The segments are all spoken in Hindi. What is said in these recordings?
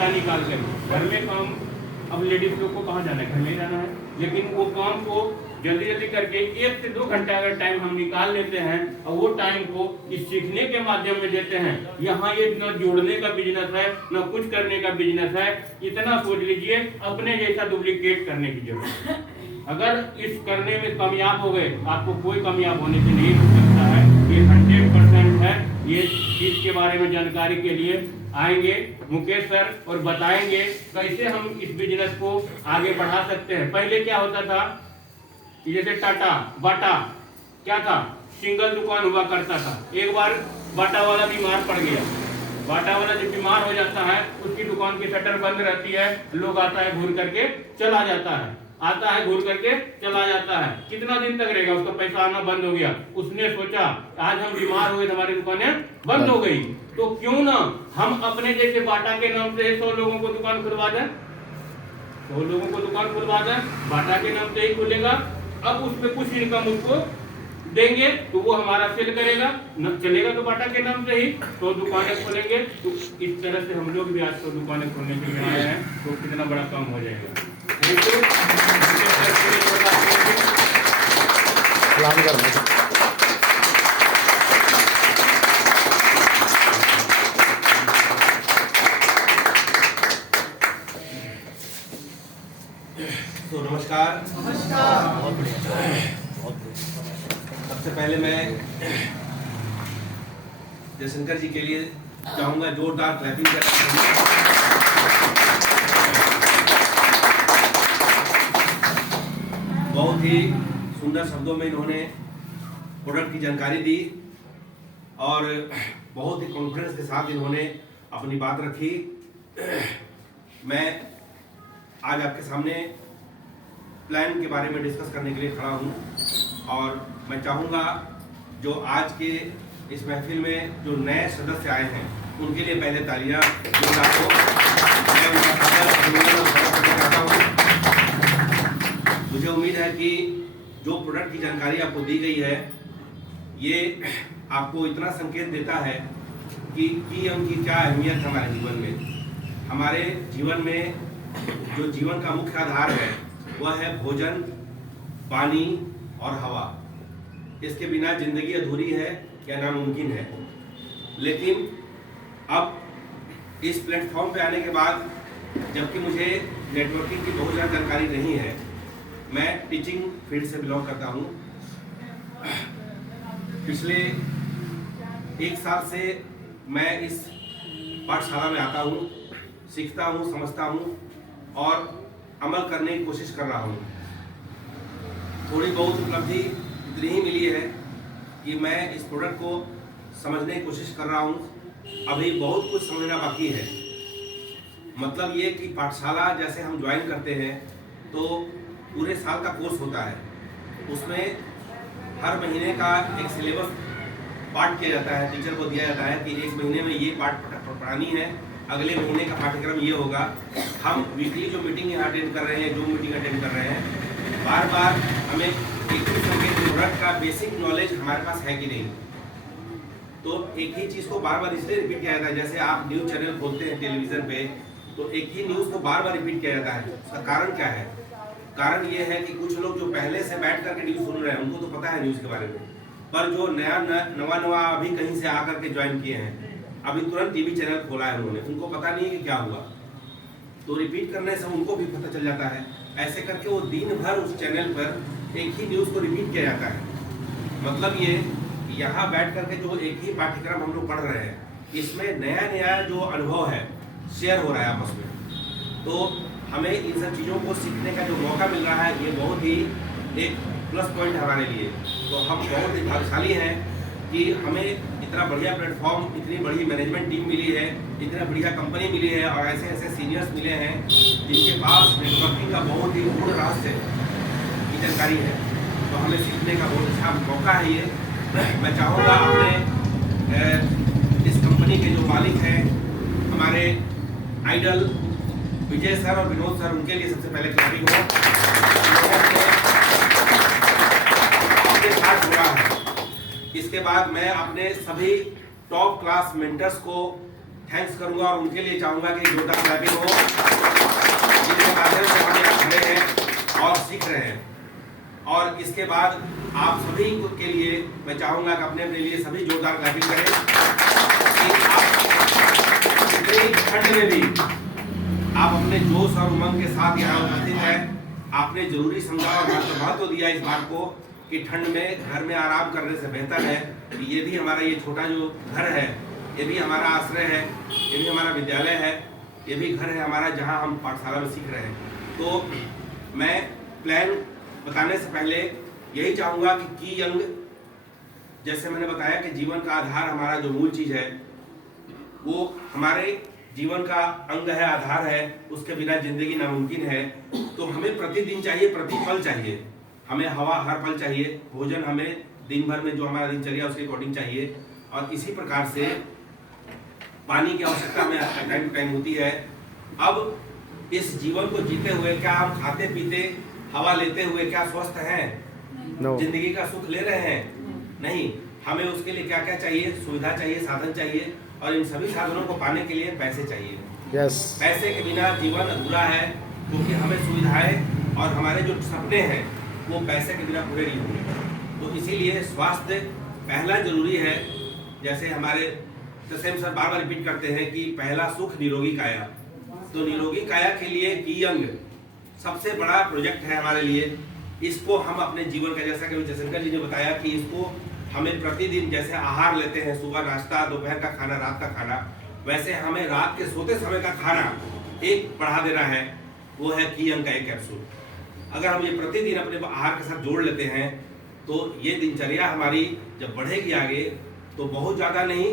घंटा निकाल कर। घर में काम, अब लेडीज लोग को कहाँ जाना है, घर में जाना है, लेकिन वो काम को जल्दी जल्दी करके 1 से 2 घंटा अगर टाइम हम निकाल लेते हैं और वो टाइम को इस सीखने के माध्यम में देते हैं। यहाँ ये न जोड़ने का बिजनेस है, न कुछ करने का बिजनेस है। इतना सोच लीजिए, अपने जैसा डुप्लीकेट करने की जरूरत है। अगर इस करने में कामयाब हो गए, आपको कोई कामयाब होने से नहीं रोक सकता है। ये 100% है। ये चीज के बारे में जानकारी के लिए आएंगे मुकेश सर और बताएंगे कैसे हम इस बिजनेस को आगे बढ़ा सकते हैं। पहले क्या होता था, जैसे टाटा बाटा क्या था, सिंगल दुकान हुआ करता था। एक बार बाटा वाला बीमार पड़ गया, बाटा वाला जब बीमार हो जाता है उसकी दुकान की शटर बंद रहती है, लोग आता है घूर करके चला जाता है, आता है घूर करके चला जाता है। कितना दिन तक रहेगा, उसका पैसा आना बंद हो गया। उसने सोचा आज हम बीमार हो गए, हमारी दुकानें बंद हो गई, तो क्यों ना हम अपने जैसे बाटा के नाम से 100 लोगों को दुकान खुलवा दें, 100 लोगों को दुकान खुलवा दें, बाटा के नाम से ही खुलेगा। अब उसमें कुछ इनकम उसको देंगे तो वो हमारा सेल करेगा, न चलेगा तो बाटा के नाम से ही, तो दुकानें खोलेंगे। तो इस तरह से हम लोग भी आज तो दुकानें खोलने के लिए आए हैं, तो कितना बड़ा काम हो जाएगा। तो नमस्कार। बहुत बढ़िया। सबसे पहले मैं जयशंकर जी के लिए चाहूंगा जोरदार क्लैपिंग करना। बहुत ही सुंदर शब्दों में इन्होंने प्रोडक्ट की जानकारी दी और बहुत ही कॉन्फिडेंस के साथ इन्होंने अपनी बात रखी। मैं आज आपके सामने प्लान के बारे में डिस्कस करने के लिए खड़ा हूँ और मैं चाहूँगा जो आज के इस महफिल में जो नए सदस्य आए हैं उनके लिए पहले तालियां हो। मैं उनका करता हूँ। मुझे उम्मीद है कि जो प्रोडक्ट की जानकारी आपको दी गई है ये आपको इतना संकेत देता है कि उनकी क्या अहमियत है हमारे जीवन में। हमारे जीवन में जो जीवन का मुख्य आधार है वह है भोजन, पानी और हवा। इसके बिना जिंदगी अधूरी है या नामुमकिन है। लेकिन अब इस प्लेटफॉर्म पे आने के बाद, जबकि मुझे नेटवर्किंग की बहुत ज़्यादा जानकारी नहीं है, मैं टीचिंग फील्ड से बिलोंग करता हूँ। पिछले 1 साल से मैं इस पाठशाला में आता हूँ, सीखता हूँ, समझता हूँ और अमल करने की कोशिश कर रहा हूँ। थोड़ी बहुत उपलब्धि इतनी ही मिली है कि मैं इस प्रोडक्ट को समझने की कोशिश कर रहा हूँ। अभी बहुत कुछ समझना बाकी है। मतलब ये कि पाठशाला जैसे हम ज्वाइन करते हैं तो पूरे साल का कोर्स होता है, उसमें हर महीने का एक सिलेबस पाठ किया जाता है। टीचर को दिया जाता है कि 1 महीने में ये पाठ पढ़ानी है, अगले महीने का पाठ्यक्रम ये होगा। हम वीकली जो मीटिंग यहाँ अटेंड कर रहे हैं, जो मीटिंग अटेंड कर रहे हैं, बार बार हमें एक ही प्रोडक्ट का बेसिक नॉलेज हमारे पास है कि नहीं, तो एक ही चीज़ को बार बार इसलिए रिपीट किया जाता है। जैसे आप न्यूज़ चैनल खोलते हैं टेलीविज़न पे, तो एक ही न्यूज़ को बार बार रिपीट किया जाता है। उसका कारण क्या है? कारण ये है कि कुछ लोग जो पहले से बैठ करके न्यूज़ सुन रहे हैं उनको तो पता है न्यूज़ के बारे में, पर जो नवा अभी कहीं से आकर के ज्वाइन किए हैं, अभी तुरंत टीवी चैनल खोला है उन्होंने, उनको पता नहीं है कि क्या हुआ, तो रिपीट करने से उनको भी पता चल जाता है। ऐसे करके वो दिन भर उस चैनल पर एक ही न्यूज़ को रिपीट किया जाता है। मतलब ये यहाँ बैठ करके जो एक ही पाठ्यक्रम हम लोग पढ़ रहे हैं, इसमें नया नया जो अनुभव है शेयर हो रहा है आपस में, तो हमें इन सब चीज़ों को सीखने का जो मौका मिल रहा है ये बहुत ही एक प्लस पॉइंट है हमारे लिए। तो हम बहुत ही भाग्यशाली हैं कि हमें इतना बढ़िया प्लेटफॉर्म, इतनी बड़ी मैनेजमेंट टीम मिली है, इतना बढ़िया कंपनी मिली है और ऐसे ऐसे सीनियर्स मिले हैं जिनके पास नेटवर्किंग का बहुत ही गूढ़ रहस्य की जानकारी है। तो हमें सीखने का बहुत अच्छा मौका है ये। मैं चाहूँगा अपने इस कंपनी के जो मालिक हैं, हमारे आइडल विजय सर और विनोद सर, उनके लिए सबसे पहले क्लैपिंग हो। आपके साथ जुड़ा है। इसके बाद मैं अपने सभी टॉप क्लास मेंटर्स को थैंक्स करूंगा और उनके लिए चाहूंगा कि जोरदार क्लैपिंग हो, जिनके माध्यम से हम यहाँ खड़े हैं और सीख रहे हैं। और इसके बाद आप सभी के लिए मैं चाहूंगा कि अपने अपने लिए सभी जोरदार क्लैपिंग करें कि आप इतनी ठंड में भी आप अपने जोश और उमंग के साथ यहाँ उपस्थित हैं। आपने जरूरी समझा और महत्व दिया इस बात को कि ठंड में घर में आराम करने से बेहतर है कि ये भी हमारा ये छोटा जो घर है, ये भी हमारा आश्रय है, ये भी हमारा विद्यालय है, ये भी घर है हमारा जहाँ हम पाठशाला में सीख रहे हैं। तो मैं प्लान बताने से पहले यही चाहूँगा कि की अंग, जैसे मैंने बताया कि जीवन का आधार हमारा जो मूल चीज़ है वो हमारे जीवन का अंग है, आधार है, उसके बिना जिंदगी नामुमकिन है। तो हमें प्रतिदिन चाहिए, प्रतिपल चाहिए, हमें हवा हर पल चाहिए, भोजन हमें दिन भर में जो हमारा दिनचर्या उसके अकॉर्डिंग चाहिए, और इसी प्रकार से पानी की आवश्यकता हमें टाइम टू टाइम होती है। अब इस जीवन को जीते हुए क्या हम खाते पीते हवा लेते हुए क्या स्वस्थ हैं? जिंदगी का सुख ले रहे हैं? नहीं। हमें उसके लिए क्या क्या चाहिए? सुविधा चाहिए, साधन चाहिए, और इन सभी साधनों को पाने के लिए पैसे चाहिए। पैसे के बिना जीवन अधूरा है, क्योंकि हमें सुविधाएं और हमारे जो सपने हैं वो पैसे के बिना पूरे नहीं होंगे। तो इसीलिए स्वास्थ्य पहला जरूरी है। जैसे हमारे तसेम सर बार बार रिपीट करते हैं कि पहला सुख निरोगी काया। तो निरोगी काया के लिए की अंग सबसे बड़ा प्रोजेक्ट है हमारे लिए। इसको हम अपने जीवन का, जैसा कि जयशंकर जी ने बताया कि इसको हमें प्रतिदिन जैसे आहार लेते हैं, सुबह नाश्ता, दोपहर का खाना, रात का खाना, वैसे हमें रात के सोते समय का खाना एक बढ़ा देना है, वो है की अंग का एक कैप्सूल। अगर हम ये प्रतिदिन अपने आहार के साथ जोड़ लेते हैं तो ये दिनचर्या हमारी जब बढ़ेगी आगे तो बहुत ज़्यादा नहीं,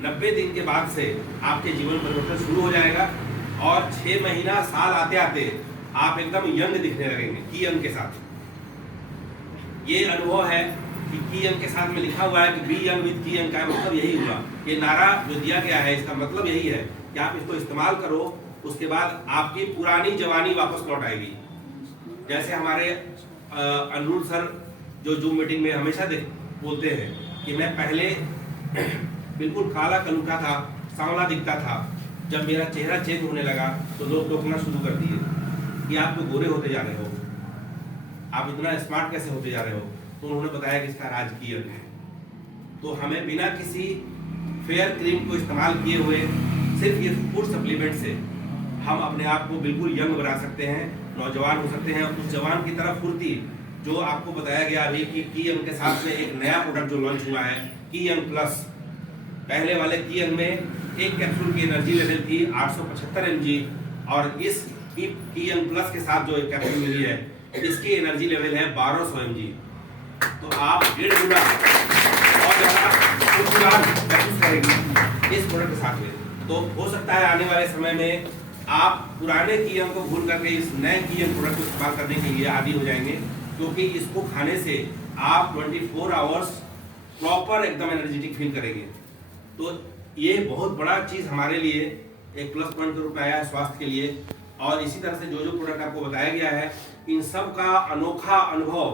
90 दिन के बाद से आपके जीवन परिवर्तन शुरू हो जाएगा, और 6 महीना साल आते आते आप एकदम यंग दिखने लगेंगे की अंग के साथ। ये अनुभव है कि की अंग के साथ में लिखा हुआ है कि बी यंग विद की अंग का मतलब यही हुआ। ये नारा जो दिया गया है इसका मतलब यही है कि आप इसको इस्तेमाल करो, उसके बाद आपकी पुरानी जवानी वापस लौट आएगी। जैसे हमारे अनिरुद्ध सर जो जूम मीटिंग में हमेशा बोलते हैं कि मैं पहले बिल्कुल काला कलुटा था, सांवला दिखता था, जब मेरा चेहरा चेंज होने लगा तो लोग टोकना शुरू कर दिए कि आप तो गोरे होते जा रहे हो, आप इतना स्मार्ट कैसे होते जा रहे हो। तो उन्होंने बताया कि इसका राज की अंग है। तो हमें बिना किसी फेयर क्रीम को इस्तेमाल किए हुए सिर्फ ये फूड सप्लीमेंट से हम अपने आप को बिल्कुल यंग बना सकते हैं, नौजवान हो सकते हैं। उस जवान की तरफ फुर्ती जो आपको बताया गया अभी कि की अंग के साथ में एक नया प्रोडक्ट जो लॉन्च हुआ है की अंग प्लस। पहले वाले की अंग में एक कैप्सूल की एनर्जी लेवल थी 875 mg, और इस की अंग प्लस के साथ जो एक कैप्सूल मिली है इसकी एनर्जी लेवल है 1200 mg। तो आप 1.5 गुना और ज़्यादा महसूस करेंगे इस प्रोडक्ट के साथ में। तो हो सकता है आने वाले समय में आप पुराने की अंग को भूल करके इस नए की अंग प्रोडक्ट को इस्तेमाल करने के लिए आदी हो जाएंगे, क्योंकि इसको खाने से आप 24 आवर्स प्रॉपर एकदम एनर्जेटिक फील करेंगे। तो ये बहुत बड़ा चीज़ हमारे लिए एक प्लस पॉइंट के रूप में आया है स्वास्थ्य के लिए। और इसी तरह से जो जो प्रोडक्ट आपको बताया गया है इन सब का अनोखा अनुभव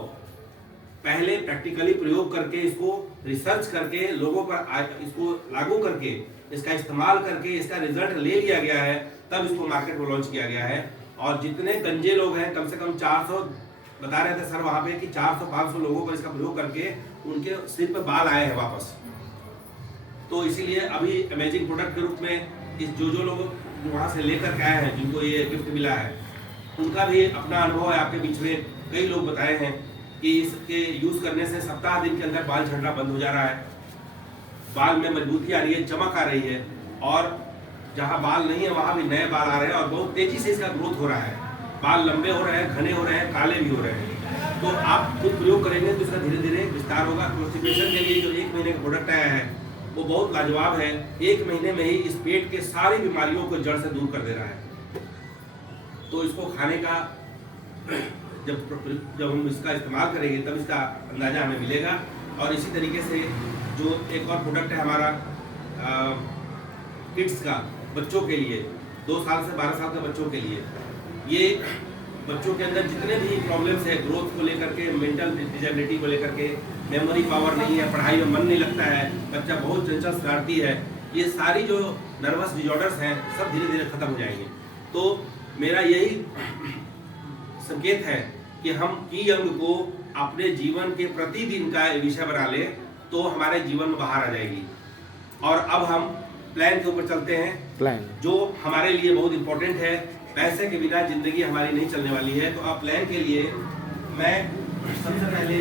पहले प्रैक्टिकली प्रयोग करके, इसको रिसर्च करके, लोगों पर इसको लागू करके, इसका इस्तेमाल करके इसका रिजल्ट ले लिया गया है, तब इसको मार्केट में लॉन्च किया गया है। और जितने गंजे लोग हैं, कम से कम 400 बता रहे थे सर वहाँ पे कि 400-500 लोगों को इसका प्रयोग करके उनके सिर पर बाल आए हैं वापस। तो इसीलिए अभी अमेजिंग प्रोडक्ट के रूप में इस जो लोग वहाँ से लेकर के आए हैं, जिनको ये गिफ्ट मिला है, उनका भी अपना अनुभव है आपके बीच में। कई लोग बताए हैं कि इसके यूज़ करने से सप्ताह दिन के अंदर बाल झड़ना बंद हो जा रहा है, बाल में मजबूती आ रही है, चमक आ रही है, और जहाँ बाल नहीं है वहाँ भी नए बाल आ रहे हैं, और बहुत तेज़ी से इसका ग्रोथ हो रहा है। बाल लंबे हो रहे हैं, घने हो रहे हैं, काले भी हो रहे हैं। तो आप खुद प्रयोग करेंगे तो इसका धीरे धीरे विस्तार होगा। कॉन्स्टिपेशन के लिए जो 1 महीने का प्रोडक्ट आया है वो बहुत लाजवाब है। 1 महीने में ही इस पेट के सारी बीमारियों को जड़ से दूर कर दे रहा है। तो इसको खाने का जब हम इसका इस्तेमाल करेंगे तब इसका अंदाज़ा हमें मिलेगा। और इसी तरीके से जो एक और प्रोडक्ट है हमारा किड्स का, बच्चों के लिए, 2 साल से 12 साल के बच्चों के लिए, ये बच्चों के अंदर जितने भी प्रॉब्लम्स है ग्रोथ को लेकर के, मेंटल डिजेबिलिटी को लेकर के, मेमोरी पावर नहीं है, पढ़ाई में मन नहीं लगता है, बच्चा बहुत चंचल शरारती है, ये सारी जो नर्वस डिजॉर्डर्स हैं सब धीरे धीरे खत्म हो जाएंगे। तो मेरा यही संकेत है कि हम की अंग को अपने जीवन के प्रतिदिन का विषय बना ले तो हमारे जीवन में बाहर आ जाएगी। और अब हम प्लान के ऊपर चलते हैं, प्लान जो हमारे लिए बहुत इंपॉर्टेंट है। पैसे के बिना जिंदगी हमारी नहीं चलने वाली है। तो अब प्लान के लिए मैं सबसे पहले